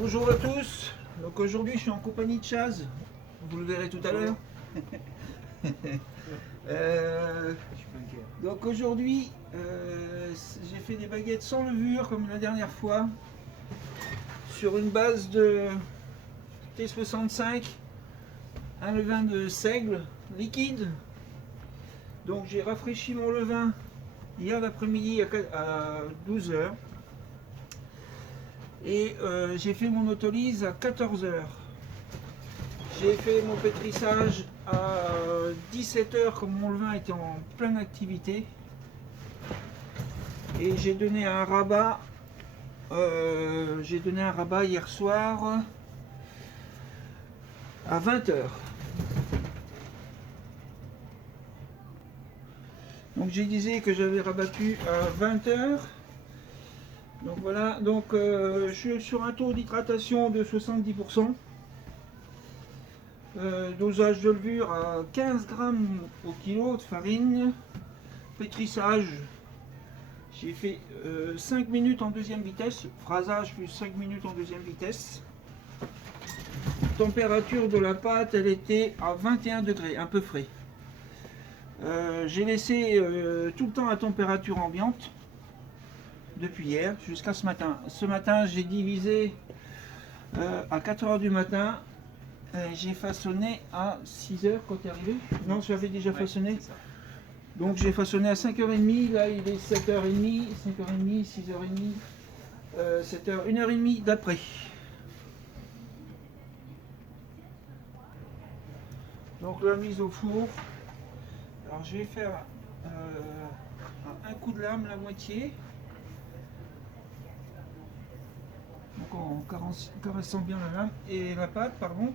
Bonjour à tous, donc aujourd'hui je suis en compagnie de Chaz, vous le verrez tout à l'heure. Euh, donc aujourd'hui j'ai fait des baguettes sans levure comme la dernière fois, sur une base de T65, un levain de seigle liquide. Donc j'ai rafraîchi mon levain hier l'après-midi à 12 h et j'ai fait mon autolyse à 14 h. J'ai fait mon pétrissage à 17 h comme mon levain était en pleine activité. Et j'ai donné un rabat. Hier soir à 20 h. Donc j'ai disais que j'avais rabattu à 20 h. Donc voilà, donc je suis sur un taux d'hydratation de 70%. Dosage de levure à 15 grammes au kilo de farine. Pétrissage, j'ai fait 5 minutes en deuxième vitesse. Phrasage plus 5 minutes en deuxième vitesse. Température de la pâte, elle était à 21 degrés, un peu frais. J'ai laissé tout le temps à température ambiante depuis hier jusqu'à ce matin. Ce matin, j'ai divisé à 4 h du matin. J'ai façonné à 6 h quand tu es arrivé. Non, j'avais déjà façonné. Donc j'ai façonné à 5h30. Là, il est 7h30, 5h30, 6h30, 7h, 1h30 d'après. Donc la mise au four. Alors je vais faire un coup de lame, la moitié. Donc en caressant bien la lame et la pâte, pardon.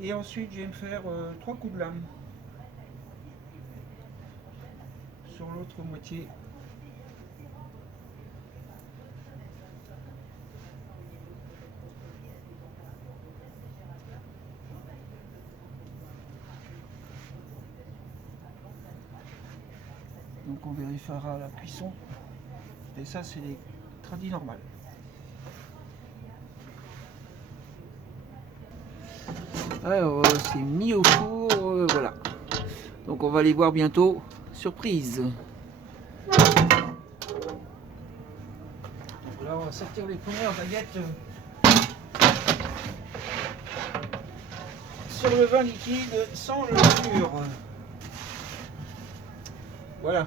Et ensuite je vais me faire 3 coups de lame sur l'autre moitié. Donc on vérifiera la cuisson. Et ça c'est les tradis normales. Alors c'est mis au four, voilà. Donc on va les voir bientôt. Surprise. Donc là on va sortir les premières baguettes sur le vin liquide sans levure. Voilà.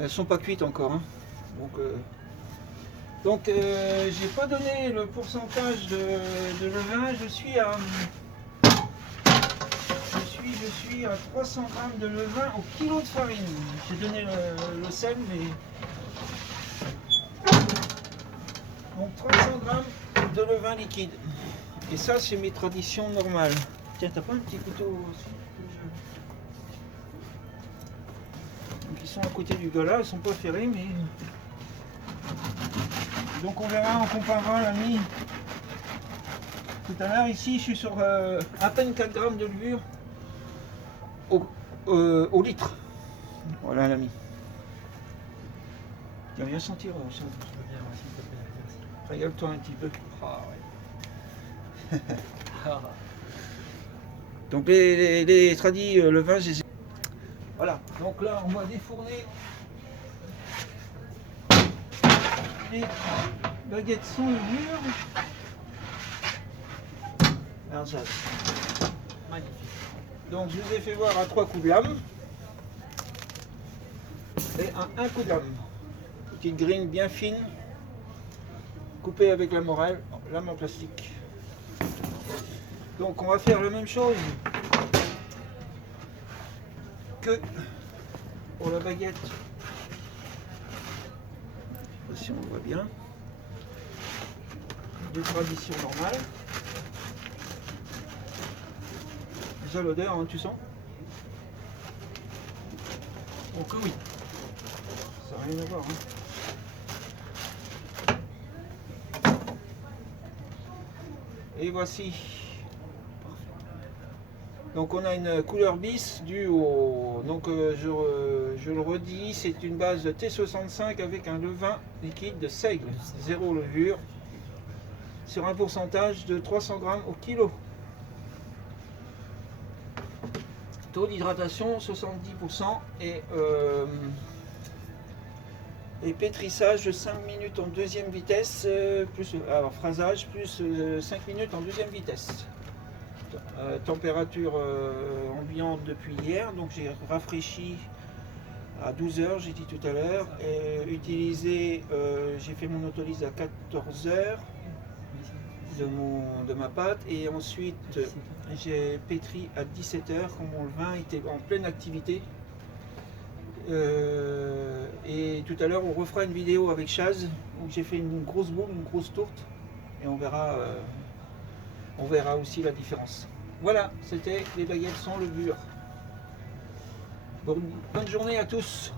Elles sont pas cuites encore. Hein. Donc j'ai pas donné le pourcentage de levain. Je suis à 300 grammes de levain au kilo de farine. J'ai donné le sel, mais donc 300 grammes de levain liquide. Et ça, c'est mes traditions normales. Tiens, t'as pas un petit couteau aussi? Donc ils sont à côté du gars là, ils sont pas ferrés, mais donc on verra, on comparera l'ami tout à l'heure. Ici, je suis sur à peine 4 grammes de levure au litre. Voilà l'ami. Tiens, viens sentir ça. Régale-toi un petit peu. Ah, ouais. Donc les tradis, le vin, j'ai... Voilà, donc là on va défourner les baguettes sans levure. Alors ça, magnifique. Donc je vous ai fait voir à 3 coups de lame et un coup de lame. Petite grille bien fine, coupée avec la morelle, lame en plastique. Donc on va faire la même chose que pour la baguette. Si on voit bien, de tradition normale. Déjà l'odeur, hein, tu sens? Oh que oui, ça n'a rien à voir. Hein. Et voici. Donc on a une couleur bis due au... Donc je le redis, c'est une base de T65 avec un levain liquide de seigle, 0 levure. sur un pourcentage de 300 grammes au kilo. Taux d'hydratation 70% et pétrissage de 5 minutes en deuxième vitesse, plus alors phrasage, plus 5 minutes en deuxième vitesse. Température ambiante depuis hier, donc j'ai rafraîchi à 12 h, j'ai dit tout à l'heure, et j'ai fait mon autolyse à 14 h de ma pâte, et ensuite j'ai pétri à 17 h quand mon vin était en pleine activité. Et tout à l'heure on refera une vidéo avec Chaz où j'ai fait une grosse boule, une grosse tourte, et on verra aussi la différence. Voilà, c'était les baguettes sans levure. Bonne journée à tous.